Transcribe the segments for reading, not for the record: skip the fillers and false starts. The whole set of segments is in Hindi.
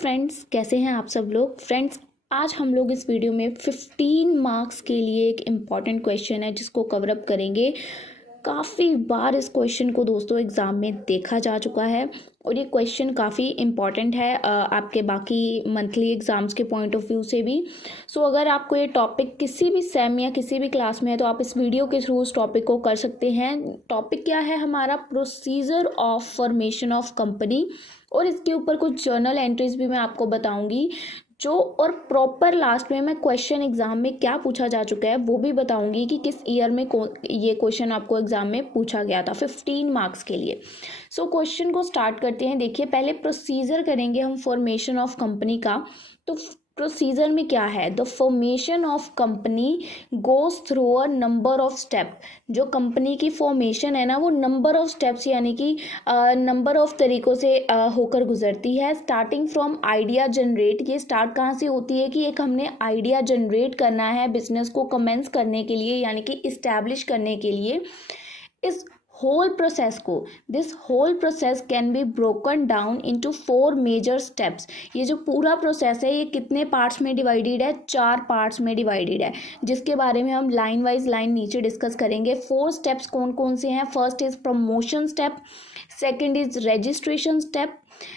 फ्रेंड्स, कैसे हैं आप सब लोग। फ्रेंड्स, आज हम लोग इस वीडियो में 15 मार्क्स के लिए एक इम्पॉर्टेंट क्वेश्चन है जिसको कवर अप करेंगे। काफ़ी बार इस क्वेश्चन को दोस्तों एग्ज़ाम में देखा जा चुका है और ये क्वेश्चन काफ़ी इम्पॉर्टेंट है आपके बाकी मंथली एग्ज़ाम्स के पॉइंट ऑफ व्यू से भी। सो अगर आपको ये टॉपिक किसी भी सेम या किसी भी क्लास में है तो आप इस वीडियो के थ्रू उस टॉपिक को कर सकते हैं। टॉपिक क्या है हमारा? Procedure of formation of company, और इसके ऊपर कुछ जर्नल एंट्रीज भी मैं आपको बताऊंगी जो, और प्रॉपर लास्ट में मैं क्वेश्चन एग्जाम में क्या पूछा जा चुका है वो भी बताऊंगी कि किस ईयर में ये क्वेश्चन आपको एग्जाम में पूछा गया था 15 मार्क्स के लिए। सो क्वेश्चन को स्टार्ट करते हैं। देखिए, पहले प्रोसीजर करेंगे हम फॉर्मेशन ऑफ कंपनी का। तो प्रोसीजर में क्या है? The formation of company goes through a number of step. जो कंपनी की फॉर्मेशन है ना, वो नंबर ऑफ स्टेप्स यानी कि नंबर ऑफ तरीकों से होकर गुजरती है। Starting from idea generate. ये स्टार्ट कहाँ से होती है कि एक हमने आइडिया जनरेट करना है बिजनेस को कमेंस करने के लिए, यानी कि इस्टेब्लिश करने के लिए। इस this whole process can be broken down into 4 major steps. ये जो पूरा प्रोसेस है ये कितने पार्ट्स में डिवाइडेड है? 4 पार्ट्स में डिवाइडेड है, जिसके बारे में हम लाइन वाइज लाइन नीचे डिस्कस करेंगे। 4 स्टेप्स कौन कौन से हैं? First is promotion step, second is registration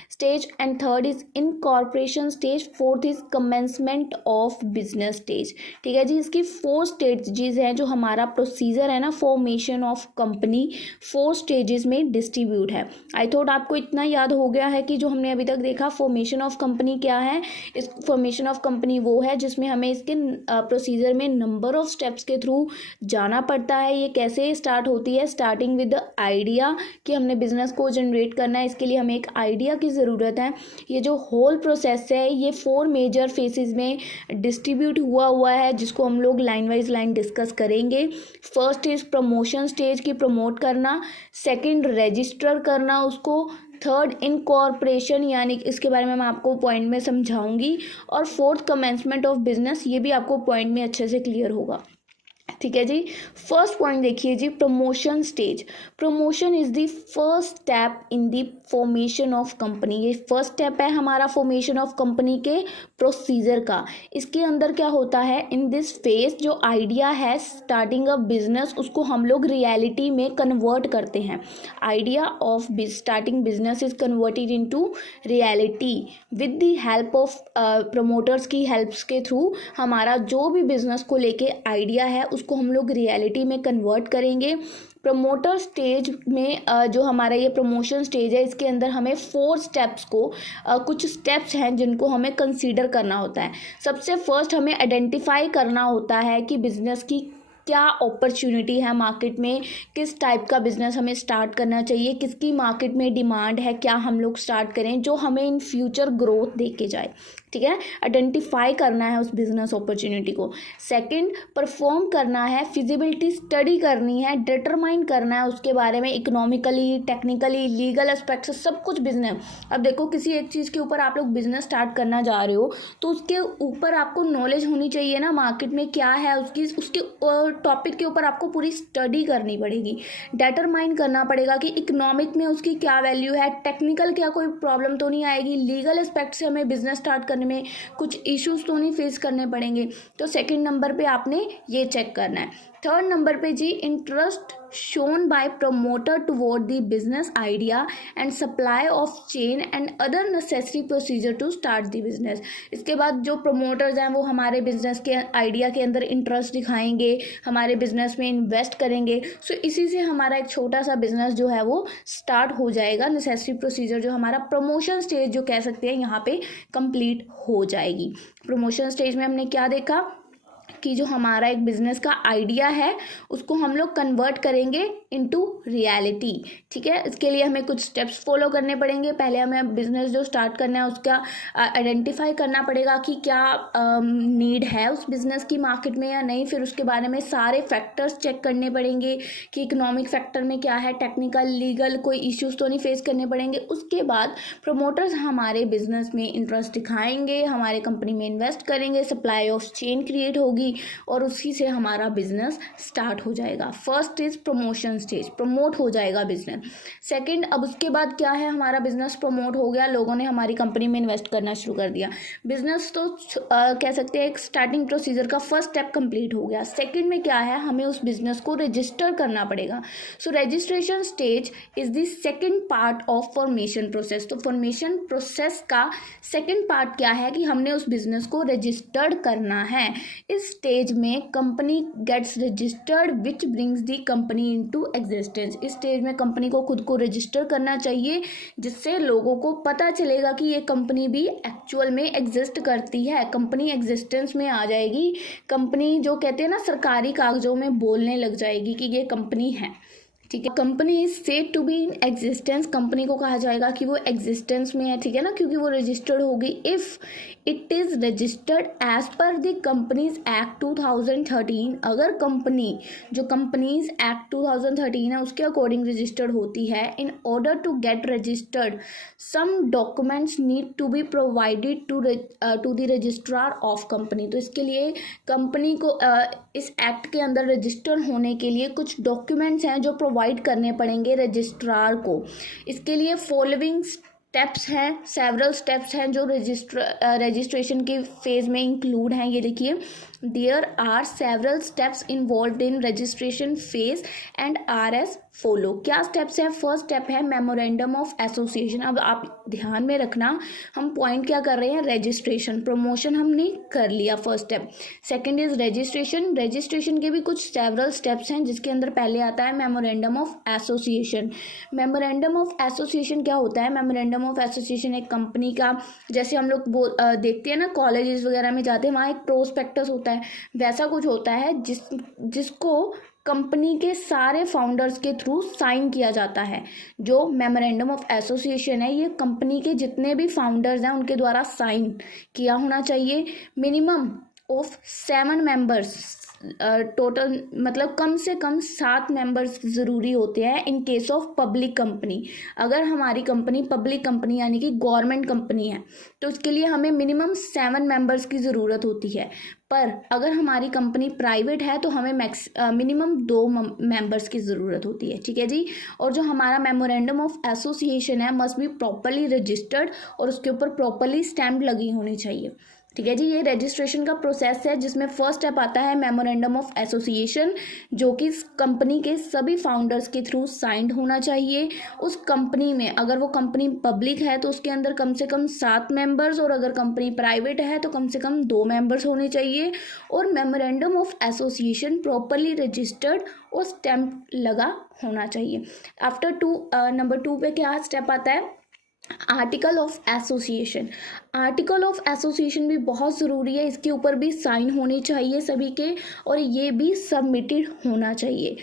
stage and third is incorporation stage, fourth is commencement of business stage. ठीक है जी, इसकी 4 स्टेजेस हैं। जो हमारा प्रोसीजर है ना फॉर्मेशन ऑफ कंपनी, 4 स्टेजेस में डिस्ट्रीब्यूट है। आई थॉट आपको इतना याद हो गया है कि जो हमने अभी तक देखा फॉर्मेशन ऑफ कंपनी क्या है। इस फॉर्मेशन ऑफ कंपनी वो है जिसमें हमें इसके प्रोसीजर में नंबर ऑफ स्टेप्स के थ्रू जाना पड़ता है। ये कैसे स्टार्ट होती है? स्टार्टिंग विद द आइडिया कि हमने बिजनेस को जनरेट करना है, इसके लिए हमें एक आइडिया की ज़रूरत है। ये जो होल प्रोसेस है ये 4 मेजर फेसेस में डिस्ट्रीब्यूट हुआ है, जिसको हम लोग लाइन वाइज लाइन डिस्कस करेंगे। फर्स्ट इज प्रमोशन स्टेज की प्रमोट करना, सेकंड रजिस्टर करना उसको, थर्ड इनकॉर्पोरेशन यानी इसके बारे में मैं आपको पॉइंट में समझाऊंगी, और फोर्थ कमेंसमेंट ऑफ बिजनेस। ये भी आपको पॉइंट में अच्छे से क्लियर होगा। ठीक है जी। फर्स्ट पॉइंट देखिए जी, promotion stage. Promotion is the first step in the formation of company. ये फर्स्ट स्टेप है हमारा फॉर्मेशन ऑफ कंपनी के प्रोसीजर का। इसके अंदर क्या होता है? इन दिस फेज जो आइडिया है स्टार्टिंग अ बिजनेस, उसको हम लोग रियलिटी में कन्वर्ट करते हैं। Idea of starting business is converted into reality with the help of promoters की हेल्प्स के थ्रू। हमारा जो भी बिजनेस को लेके आइडिया है उसको हम लोग रियलिटी में कन्वर्ट करेंगे। प्रमोटर स्टेज में जो हमारा ये प्रमोशन स्टेज है इसके अंदर हमें 4 स्टेप्स को कुछ स्टेप्स हैं जिनको हमें कंसीडर करना होता है। सबसे फर्स्ट हमें आइडेंटिफाई करना होता है कि बिजनेस की क्या अपॉर्चुनिटी है मार्केट में, किस टाइप का बिजनेस हमें स्टार्ट करना चाहिए, किसकी मार्केट में डिमांड है, क्या हम लोग स्टार्ट करें जो हमें इन फ्यूचर ग्रोथ दे के जाए। ठीक है, आइडेंटिफाई करना है उस बिजनेस अपॉर्चुनिटी को। सेकंड, परफॉर्म करना है, फिजिबिलिटी स्टडी करनी है, डिटरमाइन करना है उसके बारे में इकोनॉमिकली, टेक्निकली, लीगल एस्पेक्ट से सब कुछ बिजनेस। अब देखो किसी एक चीज़ के ऊपर आप लोग बिजनेस स्टार्ट करना जा रहे हो तो उसके ऊपर आपको नॉलेज होनी चाहिए ना, मार्केट में क्या है उसके टॉपिक के ऊपर आपको पूरी स्टडी करनी पड़ेगी, डिटरमाइन करना पड़ेगा कि इकोनॉमिक में उसकी क्या वैल्यू है, टेक्निकल क्या कोई प्रॉब्लम तो नहीं आएगी, लीगल एस्पेक्ट से हमें बिजनेस स्टार्ट करने में कुछ इश्यूज तो नहीं फेस करने पड़ेंगे। तो सेकंड नंबर पे आपने ये चेक करना है। थर्ड नंबर पे जी, interest shown by promoter toward the business idea and supply of chain and other necessary procedure to start the business. इसके बाद जो प्रमोटर्स हैं वो हमारे बिजनेस के आइडिया के अंदर इंटरेस्ट दिखाएंगे, हमारे बिजनेस में इन्वेस्ट करेंगे। सो इसी से हमारा एक छोटा सा बिजनेस जो है वो स्टार्ट हो जाएगा। नेसेसरी प्रोसीजर जो हमारा प्रमोशन स्टेज जो कह सकते हैं यहाँ पे कंप्लीट हो जाएगी। प्रमोशन स्टेज में हमने क्या देखा कि जो हमारा एक बिजनेस का आइडिया है उसको हम लोग कन्वर्ट करेंगे इनटू रियलिटी। ठीक है, इसके लिए हमें कुछ स्टेप्स फॉलो करने पड़ेंगे। पहले हमें बिजनेस जो स्टार्ट करना है उसका आइडेंटिफाई करना पड़ेगा कि क्या नीड है उस बिजनेस की मार्केट में या नहीं। फिर उसके बारे में सारे फैक्टर्स चेक करने पड़ेंगे कि इकोनॉमिक फैक्टर में क्या है, टेक्निकल, लीगल कोई इश्यूज तो नहीं फेस करने पड़ेंगे। उसके बाद प्रमोटर्स हमारे बिजनेस में इंटरेस्ट दिखाएंगे, हमारे कंपनी में इन्वेस्ट करेंगे, सप्लाई ऑफ चेन क्रिएट होगी, होगी और उसी से हमारा बिजनेस स्टार्ट हो जाएगा। First is promotion stage, promote हो जाएगा बिजनेस। सेकंड, अब उसके बाद क्या है, हमारा बिजनेस प्रमोट हो गया, लोगों ने हमारी कंपनी में इन्वेस्ट करना शुरू कर दिया, बिजनेस तो कह सकते हैं एक स्टार्टिंग प्रोसीजर का फर्स्ट स्टेप कंप्लीट हो गया। सेकंड में क्या है, हमें उस बिजनेस को रजिस्टर करना पड़ेगा। सो registration stage is the second part of formation process. तो फॉर्मेशन प्रोसेस का सेकंड पार्ट क्या है कि हमने उस बिजनेस को रजिस्टर्ड करना है। इस स्टेज में company gets registered which brings the company into existence. इस स्टेज में कंपनी को खुद को रजिस्टर करना चाहिए, जिससे लोगों को पता चलेगा कि ये कंपनी भी एक्चुअल में एग्जिस्ट करती है, कंपनी एग्जिस्टेंस में आ जाएगी, कंपनी जो कहते हैं ना सरकारी कागजों में बोलने लग जाएगी कि ये कंपनी है। ठीक है, company is said to be in existence, company को कहा जाएगा कि वो एग्जिस्टेंस में है, ठीक है ना, क्योंकि वो रजिस्टर्ड होगी if it is registered as per the companies act 2013। अगर कंपनी जो कंपनीज एक्ट 2013 है उसके अकॉर्डिंग रजिस्टर्ड होती है। In order to get registered some documents need to be provided to the registrar of company. तो इसके लिए कंपनी को इस एक्ट के अंदर रजिस्टर होने के लिए कुछ डॉक्यूमेंट्स हैं जो प्रोवाइड करने पड़ेंगे रजिस्ट्रार को। इसके लिए फॉलोइंग स्टेप्स हैं, सेवरल स्टेप्स हैं जो रजिस्ट्रेशन के फेज में इंक्लूड हैं। ये देखिए, there are several steps involved in registration phase and are as follow. क्या स्टेप्स है? फर्स्ट स्टेप है मेमोरेंडम ऑफ एसोसिएशन। अब आप ध्यान में रखना, हम पॉइंट क्या कर रहे हैं, रजिस्ट्रेशन, प्रमोशन हमने कर लिया first step. Second is registration, registration के भी कुछ सेवरल स्टेप्स हैं जिसके अंदर पहले आता है memorandum of association. Memorandum of association क्या होता है? मेमोरेंडम ऑफ एसोसिएशन एक कंपनी का, जैसे हम लोग देखते हैं ना कॉलेजेस वगैरह में जाते हैं, वहाँ एक प्रोस्पेक्टस होता है, वैसा कुछ होता है जिसको कंपनी के सारे फाउंडर्स के थ्रू साइन किया जाता है। जो मेमोरेंडम ऑफ एसोसिएशन है ये कंपनी के जितने भी फाउंडर्स हैं उनके द्वारा साइन किया होना चाहिए। मिनिमम ऑफ 7 मेंबर्स, टोटल मतलब कम से कम 7 मेंबर्स ज़रूरी होते हैं in case of public company. अगर हमारी कंपनी पब्लिक कंपनी यानी कि गवर्नमेंट कंपनी है तो उसके लिए हमें मिनिमम 7 मेंबर्स की ज़रूरत होती है। पर अगर हमारी कंपनी प्राइवेट है तो हमें मिनिमम 2 मेंबर्स की ज़रूरत होती है। ठीक है जी। और जो हमारा मेमोरेंडम ऑफ एसोसिएशन है मस्ट बी प्रॉपरली रजिस्टर्ड और उसके ऊपर प्रॉपरली स्टैम्प लगी होनी चाहिए। ठीक है जी। ये रजिस्ट्रेशन का प्रोसेस है जिसमें फर्स्ट स्टेप आता है मेमोरेंडम ऑफ एसोसिएशन, जो कि कंपनी के सभी फाउंडर्स के थ्रू साइंड होना चाहिए। उस कंपनी में अगर वो कंपनी पब्लिक है तो उसके अंदर कम से कम 7 मेंबर्स, और अगर कंपनी प्राइवेट है तो कम से कम 2 मेंबर्स होने चाहिए। और memorandum of association properly registered और स्टैम्प लगा होना चाहिए। आफ्टर नंबर 2 पे क्या स्टेप आता है? Article of association. Article of association भी बहुत ज़रूरी है, इसके ऊपर भी साइन होने चाहिए सभी के, और ये भी सबमिटेड होना चाहिए।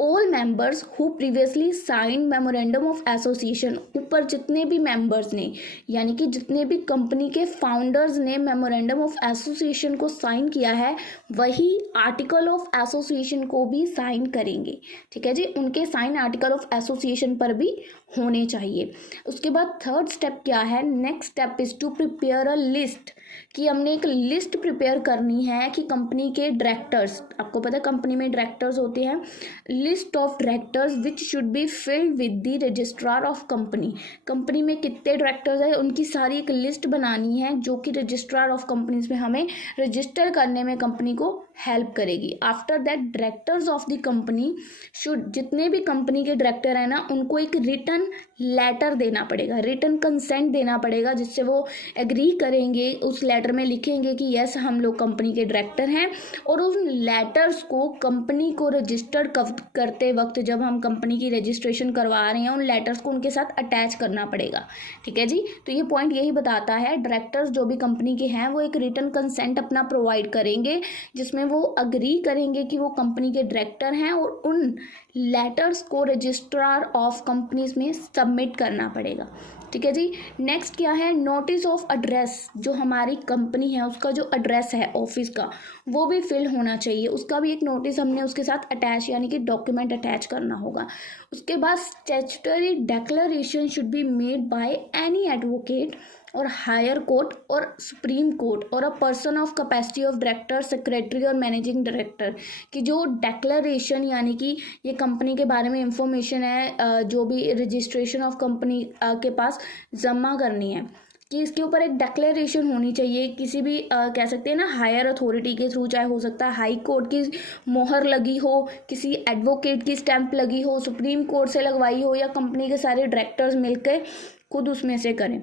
All members who previously sign memorandum of association, ऊपर जितने भी मेंबर्स ने यानी कि जितने भी कंपनी के फाउंडर्स ने मेमोरेंडम ऑफ एसोसिएशन को साइन किया है वही आर्टिकल ऑफ एसोसिएशन को भी साइन करेंगे। ठीक है जी। उनके साइन आर्टिकल ऑफ एसोसिएशन पर भी होने चाहिए। उसके बाद थर्ड स्टेप क्या है? Next step is to prepare a list, कि हमने एक लिस्ट प्रिपेयर करनी है कि कंपनी के डायरेक्टर्स, आपको पता है कंपनी में डायरेक्टर्स होते हैं, list of directors which should be filled with the registrar of company. Company में कितने डायरेक्टर्स हैं उनकी सारी एक लिस्ट बनानी है जो कि रजिस्ट्रार ऑफ कंपनीज में हमें रजिस्टर करने में कंपनी को हेल्प करेगी। After that directors of the company should, जितने भी कंपनी के डायरेक्टर हैं ना उनको एक रिटन लेटर देना पड़ेगा, रिटन कंसेंट देना पड़ेगा, जिससे वो एग्री करेंगे, उस लेटर में लिखेंगे कि यस हम लोग कंपनी के डायरेक्टर हैं। और उन लेटर्स को कंपनी को रजिस्टर्ड करते वक्त जब हम कंपनी की रजिस्ट्रेशन करवा रहे हैं उन लेटर्स को उनके साथ अटैच करना पड़ेगा। ठीक है जी। तो ये पॉइंट यही बताता है डायरेक्टर्स जो भी कंपनी के हैं वो एक रिटन कंसेंट अपना प्रोवाइड करेंगे जिसमें वो अग्री करेंगे कि वो कंपनी के डायरेक्टर हैं, और उन लेटर्स को रजिस्ट्रार ऑफ कंपनीज में सबमिट करना पड़ेगा। ठीक है जी। नेक्स्ट क्या है? Notice of address. जो हमारी कंपनी है उसका जो एड्रेस है ऑफिस का वो भी फिल होना चाहिए, उसका भी एक नोटिस हमने उसके साथ अटैच यानी कि डॉक्यूमेंट अटैच करना होगा। उसके बाद statutory declaration should be made by any advocate और हायर कोर्ट और सुप्रीम कोर्ट और a person of capacity of director, secretary और मैनेजिंग डायरेक्टर की जो डेक्लरेशन यानी कि ये कंपनी के बारे में इंफॉर्मेशन है जो भी रजिस्ट्रेशन ऑफ कंपनी के पास जमा करनी है कि इसके ऊपर एक डेक्लेरेशन होनी चाहिए किसी भी कह सकते हैं ना हायर अथॉरिटी के थ्रू, चाहे हो सकता है हाई कोर्ट की मोहर लगी हो, किसी एडवोकेट की स्टैंप लगी हो, सुप्रीम कोर्ट से लगवाई हो, या कंपनी के सारे डायरेक्टर्स मिलकर खुद उसमें से करें।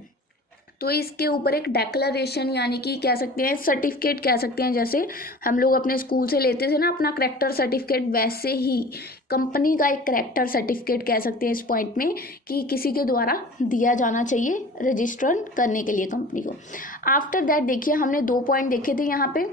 तो इसके ऊपर एक डेक्लरेशन यानी कि कह सकते हैं सर्टिफिकेट कह सकते हैं, जैसे हम लोग अपने स्कूल से लेते थे ना अपना करेक्टर सर्टिफिकेट, वैसे ही कंपनी का एक करेक्टर सर्टिफिकेट कह सकते हैं इस पॉइंट में कि किसी के द्वारा दिया जाना चाहिए रजिस्टर करने के लिए कंपनी को। आफ्टर दैट देखिए हमने 2 पॉइंट देखे थे यहाँ पे,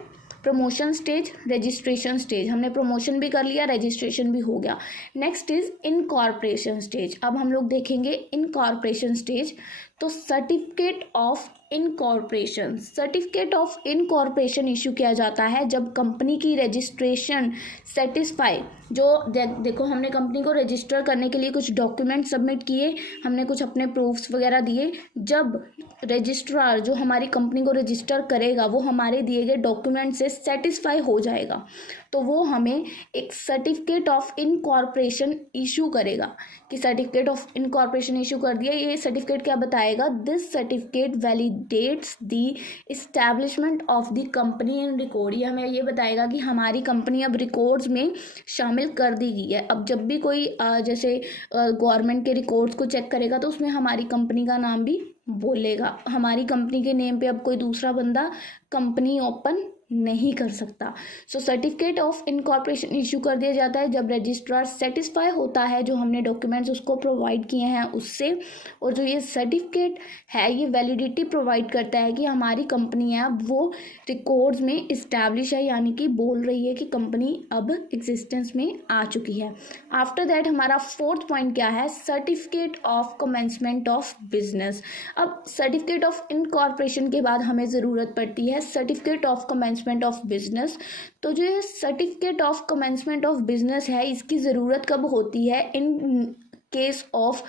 प्रमोशन स्टेज, रजिस्ट्रेशन स्टेज। हमने प्रमोशन भी कर लिया, रजिस्ट्रेशन भी हो गया। Next is incorporation stage. अब हम लोग देखेंगे इनकॉर्पोरेशन स्टेज। तो certificate of incorporation, certificate of incorporation issue किया जाता है जब कंपनी की रजिस्ट्रेशन सेटिस्फाई, जो देखो हमने कंपनी को रजिस्टर करने के लिए कुछ डॉक्यूमेंट सबमिट किए, हमने कुछ अपने प्रूफ्स वगैरह दिए, जब रजिस्ट्रार जो हमारी कंपनी को रजिस्टर करेगा वो हमारे दिए गए डॉक्यूमेंट से सेटिस्फाई हो जाएगा तो वो हमें एक सर्टिफिकेट ऑफ इनकॉर्पोरेशन इशू करेगा कि सर्टिफिकेट ऑफ इनकॉर्पोरेशन इशू कर दिया। ये सर्टिफिकेट क्या बताएगा, this certificate validates the establishment of the company in record. ये हमें ये बताएगा कि हमारी कंपनी अब रिकॉर्ड्स में शामिल कर दी गई है। अब जब भी कोई जैसे गवर्नमेंट के रिकॉर्ड्स को चेक करेगा तो उसमें हमारी कंपनी का नाम भी बोलेगा। हमारी कंपनी के नेम पे अब कोई दूसरा बंदा कंपनी ओपन नहीं कर सकता। सो सर्टिफिकेट ऑफ इनकॉर्पोरेशन इशू कर दिया जाता है जब रजिस्ट्रार सेटिस्फाई होता है जो हमने डॉक्यूमेंट्स उसको प्रोवाइड किए हैं उससे, और जो ये सर्टिफिकेट है ये वैलिडिटी प्रोवाइड करता है कि हमारी कंपनी है अब वो रिकॉर्ड्स में इस्टेब्लिश है, यानी कि बोल रही है कि कंपनी अब एग्जिस्टेंस में आ चुकी है। आफ्टर दैट हमारा 4th पॉइंट क्या है, certificate of commencement of business. अब सर्टिफिकेट ऑफ इनकॉर्पोरेशन के बाद हमें ज़रूरत पड़ती है certificate of commencement of business. तो जो ये certificate of commencement of business है इसकी ज़रूरत कब होती है, in case of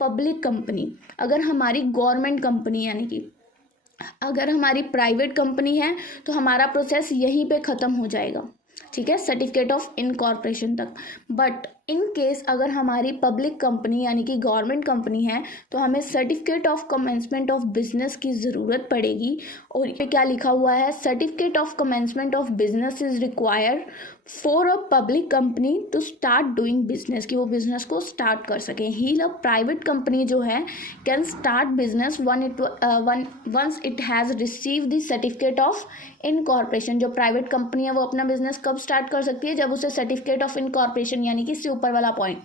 public company. अगर हमारी गवर्नमेंट कंपनी यानी कि अगर हमारी प्राइवेट कंपनी है तो हमारा प्रोसेस यहीं पे ख़त्म हो जाएगा, ठीक है, सर्टिफिकेट ऑफ इनकॉर्पोरेशन तक। बट इन केस अगर हमारी पब्लिक कंपनी यानी कि गवर्नमेंट कंपनी है तो हमें certificate of commencement of business की ज़रूरत पड़ेगी। और ये क्या लिखा हुआ है, certificate of commencement of business is required for a public company to start doing business, कि वो बिजनेस को स्टार्ट कर सकें। ही अ प्राइवेट कंपनी जो है can start business once it has receive the certificate of incorporation. जो प्राइवेट कंपनी है वो अपना बिजनेस कब स्टार्ट कर सकती है, जब उसे सर्टिफिकेट ऑफ इनकॉर्पोरेशन यानी कि इससे ऊपर वाला पॉइंट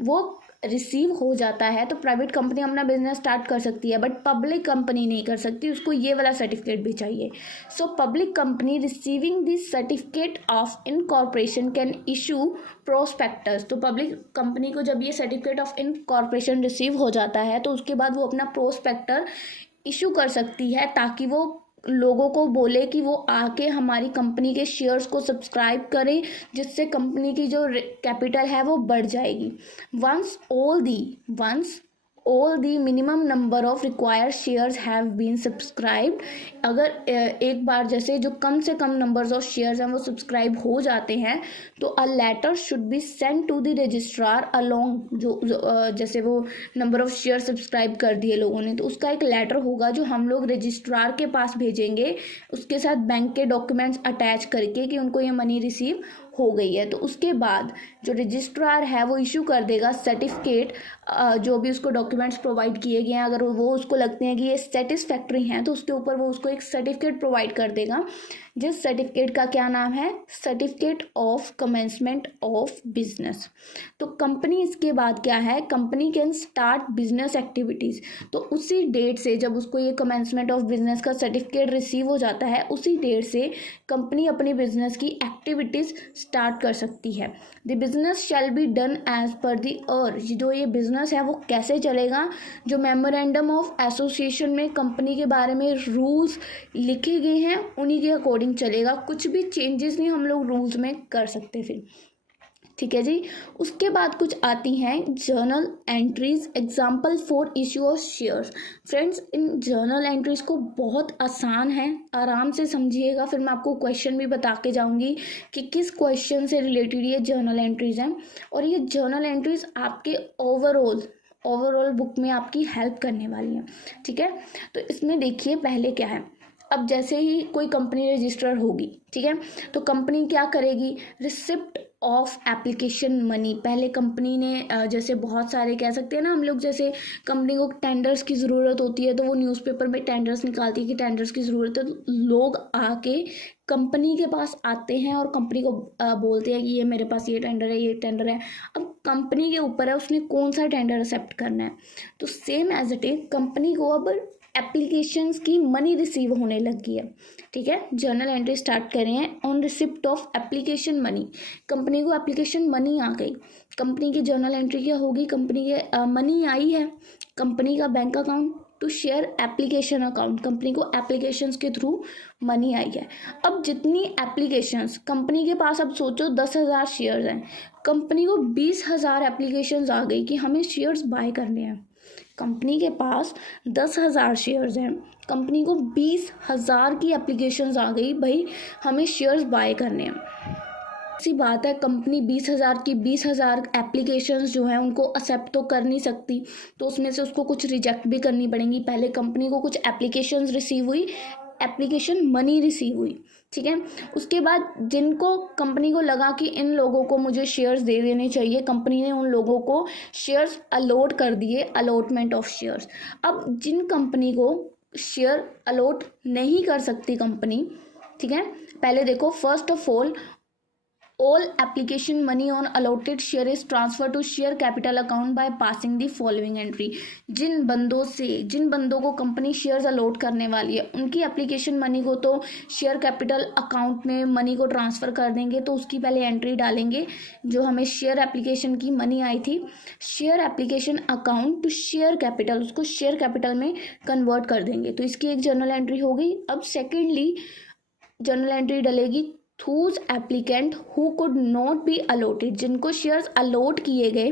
वो रिसीव हो जाता है तो प्राइवेट कंपनी अपना बिजनेस स्टार्ट कर सकती है, बट पब्लिक कंपनी नहीं कर सकती, उसको ये वाला सर्टिफिकेट भी चाहिए। So public company receiving this certificate of incorporation can issue prospectus. तो पब्लिक कंपनी को जब ये सर्टिफिकेट ऑफ इनकॉर्पोरेशन रिसीव हो जाता है तो उसके बाद वो अपना प्रोस्पेक्टर इशू कर सकती है ताकि वो लोगों को बोले कि वो आके हमारी कंपनी के शेयर्स को सब्सक्राइब करें, जिससे कंपनी की जो कैपिटल है वो बढ़ जाएगी। Once all the minimum number of required shares have been subscribed. अगर एक बार जैसे जो कम से कम नंबर्स ऑफ शेयर्स हैं वो सब्सक्राइब हो जाते हैं तो a letter should be send to the registrar along, जो जैसे वो नंबर ऑफ शेयर सब्सक्राइब कर दिए लोगों ने तो उसका एक लेटर होगा जो हम लोग रजिस्ट्रार के पास भेजेंगे, उसके साथ बैंक के डॉक्यूमेंट्स अटैच करके कि उनको ये मनी रिसीव हो गई है। तो उसके बाद जो रजिस्ट्रार है वो इशू कर देगा सर्टिफिकेट, जो भी उसको डॉक्यूमेंट्स प्रोवाइड किए गए हैं अगर वो उसको लगते हैं कि ये सेटिस्फैक्ट्री हैं तो उसके ऊपर वो उसको एक सर्टिफिकेट प्रोवाइड कर देगा, जिस सर्टिफिकेट का क्या नाम है, certificate of commencement of business. तो कंपनी इसके बाद क्या है, company can start business activities. तो उसी डेट से जब उसको ये कमेंसमेंट ऑफ बिजनेस का सर्टिफिकेट रिसीव हो जाता है उसी डेट से कंपनी अपनी बिजनेस की एक्टिविटीज़ स्टार्ट कर सकती है। The business shall be done as per the जो ये बिजनेस है वो कैसे चलेगा, जो मेमोरेंडम ऑफ एसोसिएशन में कंपनी के बारे में रूल्स लिखे गए हैं उन्हीं के अकॉर्डिंग चलेगा, कुछ भी चेंजेस नहीं हम लोग रूल्स में कर सकते। फिर ठीक है जी। उसके बाद कुछ आती हैं journal entries, example for issue of shares. Friends, in journal entries को बहुत आसान है, आराम से समझिएगा, फिर मैं आपको क्वेश्चन भी बता के जाऊंगी कि किस क्वेश्चन से रिलेटेड ये जर्नल एंट्रीज हैं। और ये जर्नल एंट्रीज आपके ओवरऑल बुक में आपकी हेल्प करने वाली हैं, ठीक है। तो इसमें देखिए पहले क्या है। अब जैसे ही कोई कंपनी रजिस्टर होगी, ठीक है, तो कंपनी क्या करेगी, रिसिप्ट ऑफ एप्लीकेशन मनी। पहले कंपनी ने जैसे बहुत सारे कह सकते हैं ना हम लोग, जैसे कंपनी को टेंडर्स की ज़रूरत होती है तो वो न्यूज़पेपर में टेंडर्स निकालती है कि टेंडर्स की ज़रूरत है, तो लोग आके कंपनी के पास आते हैं और कंपनी को बोलते हैं कि ये मेरे पास ये टेंडर है, ये टेंडर है। अब कंपनी के ऊपर है उसने कौन सा टेंडर एक्सेप्ट करना है। तो same as it is company को अब एप्लीकेशंस की मनी रिसीव होने लगी है, ठीक है। जर्नल एंट्री स्टार्ट कर रहे हैं on receipt of application money. Company को एप्लीकेशन मनी आ गई, कंपनी की जर्नल एंट्री क्या होगी, कंपनी के मनी आई है, कंपनी का bank account to share application account, company को एप्लीकेशंस के थ्रू मनी आई है। अब जितनी एप्लीकेशंस कंपनी के पास, अब सोचो 10,000 शेयर्स हैं, कंपनी को 20,000 एप्लीकेशंस आ गई कि हमें शेयर्स बाय करने हैं। कंपनी के पास 10,000 शेयर्स हैं, कंपनी को 20,000 की एप्लीकेशंस आ गई, भाई हमें शेयर्स बाय करने हैं। ऐसी बात है, कंपनी 20,000 की 20,000 एप्लीकेशंस जो हैं उनको एक्सेप्ट तो कर नहीं सकती, तो उसमें से उसको कुछ रिजेक्ट भी करनी पड़ेंगी। पहले कंपनी को कुछ एप्लीकेशंस रिसीव हुई, एप्लीकेशन मनी रिसीव हुई, ठीक है। उसके बाद जिनको कंपनी को लगा कि इन लोगों को मुझे शेयर्स दे देने चाहिए, कंपनी ने उन लोगों को शेयर्स अलॉट कर दिए, अलॉटमेंट ऑफ शेयर्स। अब जिन कंपनी को शेयर अलॉट नहीं कर सकती कंपनी, ठीक है, पहले देखो, first of all application money on allotted share is transfer to share capital account by passing the following entry. जिन बंदों को कंपनी शेयर्स अलॉट करने वाली है उनकी एप्लीकेशन मनी को तो शेयर कैपिटल अकाउंट में मनी को ट्रांसफ़र कर देंगे, तो उसकी पहले एंट्री डालेंगे जो हमें शेयर एप्लीकेशन की मनी आई थी, share application account to share capital, उसको शेयर कैपिटल में कन्वर्ट कर देंगे, तो इसकी एक जर्नल एंट्री हो गई। अब सेकेंडली जर्नल एंट्री डलेगी those applicant who could not be allotted, जिनको शेयर्स अलॉट किए गए,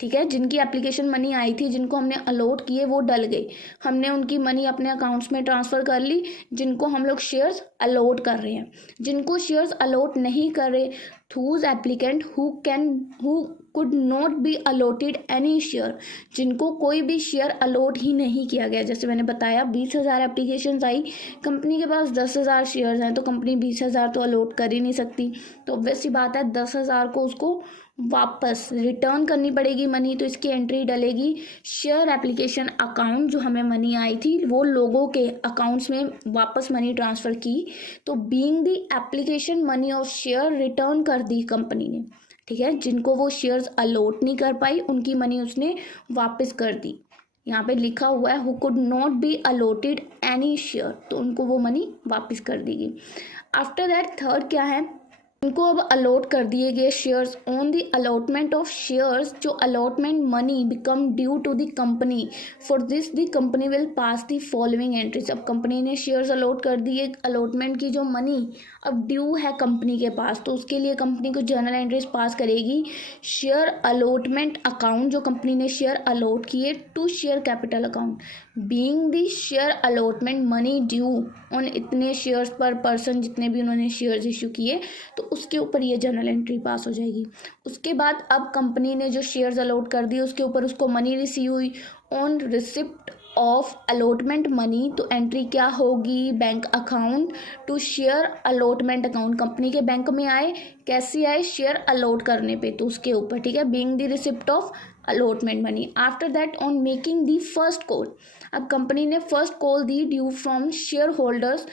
ठीक है, जिनकी एप्लीकेशन मनी आई थी, जिनको हमने अलॉट किए वो डल गई, हमने उनकी मनी अपने अकाउंट्स में ट्रांसफ़र कर ली। जिनको हम लोग शेयर्स अलॉट कर रहे हैं, जिनको शेयर्स अलॉट नहीं कर रहे, those applicant who could not be allotted any share, जिनको कोई भी शेयर अलॉट ही नहीं किया गया। जैसे मैंने बताया 20,000 एप्लीकेशंस आई, कंपनी के पास 10,000 शेयर्स हैं, तो कंपनी 20,000 तो अलॉट कर ही नहीं सकती, तो वैसी बात है 10,000 को उसको वापस रिटर्न करनी पड़ेगी मनी। तो इसकी एंट्री डलेगी शेयर एप्लीकेशन अकाउंट, जो हमें मनी आई थी वो लोगों के अकाउंट्स में वापस मनी ट्रांसफ़र की, तो being the application money of share return कर दी कंपनी ने, ठीक है। जिनको वो शेयर्स अलॉट नहीं कर पाई उनकी मनी उसने वापस कर दी। यहाँ पे लिखा हुआ है who could not be allotted any share, तो उनको वो मनी वापस कर देगी। आफ्टर दैट थर्ड क्या है, उनको अब अलॉट कर दिए गए shares on the allotment of shares, जो allotment money become due to the company, for this the company will pass the following entries. अब कंपनी ने शेयर्स अलॉट कर दिए, अलॉटमेंट की जो मनी अब ड्यू है कंपनी के पास, तो उसके लिए कंपनी को जर्नल एंट्रीज पास करेगी। शेयर अलॉटमेंट अकाउंट, जो कंपनी ने शेयर अलॉट किए, to share capital account, being the share allotment money due on इतने शेयर्स पर पर्सन, जितने भी उन्होंने शेयर्स इशू किए, तो उसके ऊपर ये जर्नल एंट्री पास हो जाएगी। उसके बाद अब कंपनी ने जो शेयर्स अलॉट कर दिए उसके ऊपर उसको मनी रिसीव हुई on receipt of allotment money, तो एंट्री क्या होगी, bank account to share allotment account, company के बैंक में आए, कैसे आए, शेयर अलॉट करने पे, तो उसके ऊपर, ठीक है, being the receipt of allotment money. After that on making the first call, अब कंपनी ने first call the due from share holders,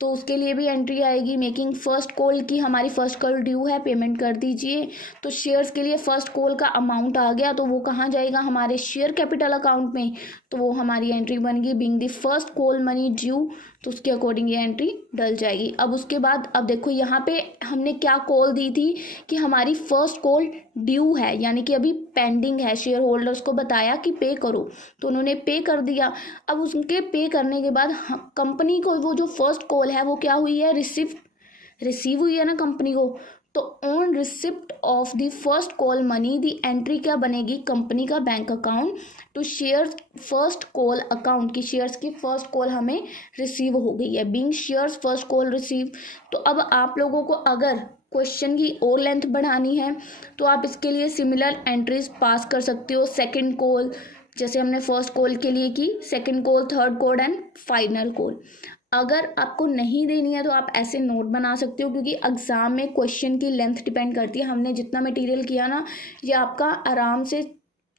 तो उसके लिए भी एंट्री आएगी मेकिंग फर्स्ट कॉल की, हमारी फर्स्ट कॉल ड्यू है, पेमेंट कर दीजिए। तो शेयर्स के लिए फर्स्ट कॉल का अमाउंट आ गया, तो वो कहाँ जाएगा, हमारे शेयर कैपिटल अकाउंट में, तो वो हमारी एंट्री बन गई being the first call money due, तो उसके अकॉर्डिंग ये एंट्री डल जाएगी। अब उसके बाद अब देखो यहाँ पे हमने क्या कॉल दी थी कि हमारी फर्स्ट कॉल ड्यू है, यानी कि अभी पेंडिंग है, शेयर होल्डर्स को बताया कि पे करो, तो उन्होंने पे कर दिया। अब उनके पे करने के बाद कंपनी को वो जो फर्स्ट कॉल है वो क्या हुई है, रिसीव हुई है ना कंपनी को, तो on receipt of the first call money the entry क्या बनेगी, कंपनी का bank account to share first call account की शेयर्स की फर्स्ट कॉल हमें रिसीव हो गई है, being shares first call receive. तो अब आप लोगों को अगर क्वेश्चन की और लेंथ बढ़ानी है तो आप इसके लिए सिमिलर एंट्रीज पास कर सकते हो। सेकंड कॉल जैसे हमने फर्स्ट कॉल के लिए की, second call, third call and final call. अगर आपको नहीं देनी है तो आप ऐसे नोट बना सकते हो, क्योंकि एग्जाम में क्वेश्चन की लेंथ डिपेंड करती है। हमने जितना मटेरियल किया ना, ये आपका आराम से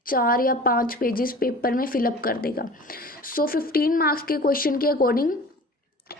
4 या 5 पेजेस पेपर में फिलअप कर देगा। सो 15 मार्क्स के क्वेश्चन के अकॉर्डिंग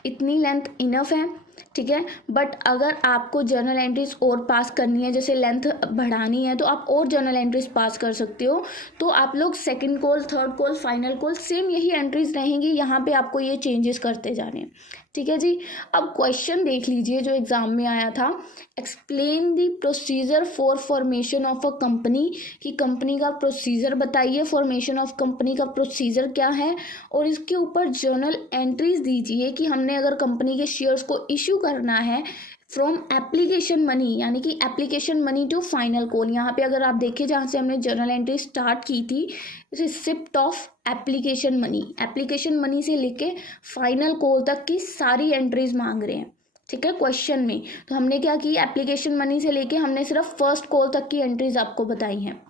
इतनी लेंथ इनफ है, ठीक है। बट अगर आपको जर्नल एंट्रीज और पास करनी है, जैसे लेंथ बढ़ानी है, तो आप और जर्नल एंट्रीज पास कर सकते हो। तो आप लोग second call, third call, final call same यही एंट्रीज रहेंगी, यहाँ पे आपको ये चेंजेस करते जाने हैं, ठीक है जी। अब क्वेश्चन देख लीजिए जो एग्जाम में आया था, explain the procedure for formation of a company, कि कंपनी का प्रोसीजर बताइए, फॉर्मेशन ऑफ कंपनी का प्रोसीजर क्या है, और इसके ऊपर जर्नल एंट्रीज दीजिए कि हमने अगर कंपनी के शेयर्स को इश्यू करना है फ्रॉम एप्लीकेशन मनी, यानी कि application money to final call. यहाँ पे अगर आप देखिए जहाँ से हमने जर्नल एंट्री स्टार्ट की थी, receipt of application money, application money से लेके फाइनल कॉल तक की सारी एंट्रीज मांग रहे हैं, ठीक है, क्वेश्चन में। तो हमने क्या की, एप्लीकेशन मनी से लेके हमने सिर्फ फर्स्ट कॉल तक की एंट्रीज आपको बताई हैं,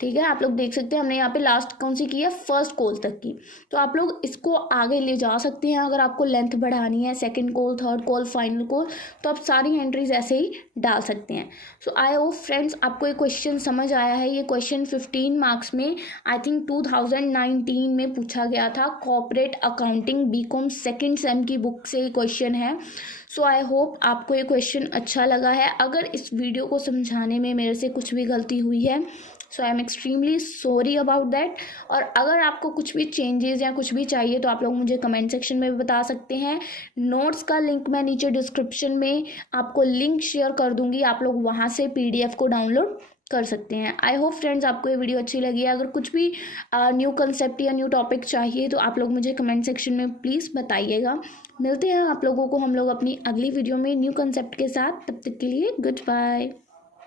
ठीक है। आप लोग देख सकते हैं हमने यहाँ पे लास्ट कौन सी की है, फर्स्ट कॉल तक की। तो आप लोग इसको आगे ले जा सकते हैं अगर आपको लेंथ बढ़ानी है, second call, third call, final call, तो आप सारी एंट्रीज ऐसे ही डाल सकते हैं। सो आई होप फ्रेंड्स आपको ये क्वेश्चन समझ आया है। ये क्वेश्चन 15 मार्क्स में आई थिंक 2019 में पूछा गया था, corporate accounting BCom second sem की बुक से ये क्वेश्चन है। सो आई होप आपको ये क्वेश्चन अच्छा लगा है। अगर इस वीडियो को समझाने में मेरे से कुछ भी गलती हुई है, so I am extremely sorry about that. और अगर आपको कुछ भी चेंजेस या कुछ भी चाहिए तो आप लोग मुझे कमेंट सेक्शन में भी बता सकते हैं। नोट्स का लिंक मैं नीचे डिस्क्रिप्शन में आपको लिंक शेयर कर दूंगी, आप लोग वहाँ से PDF को डाउनलोड कर सकते हैं। आई होप फ्रेंड्स आपको ये वीडियो अच्छी लगी है। अगर कुछ भी न्यू कंसेप्ट या न्यू टॉपिक चाहिए तो आप लोग मुझे कमेंट सेक्शन में प्लीज़ बताइएगा। मिलते हैं आप लोगों को हम लोग अपनी अगली वीडियो में न्यू कंसेप्ट के साथ, तब तक के लिए गुड बाय।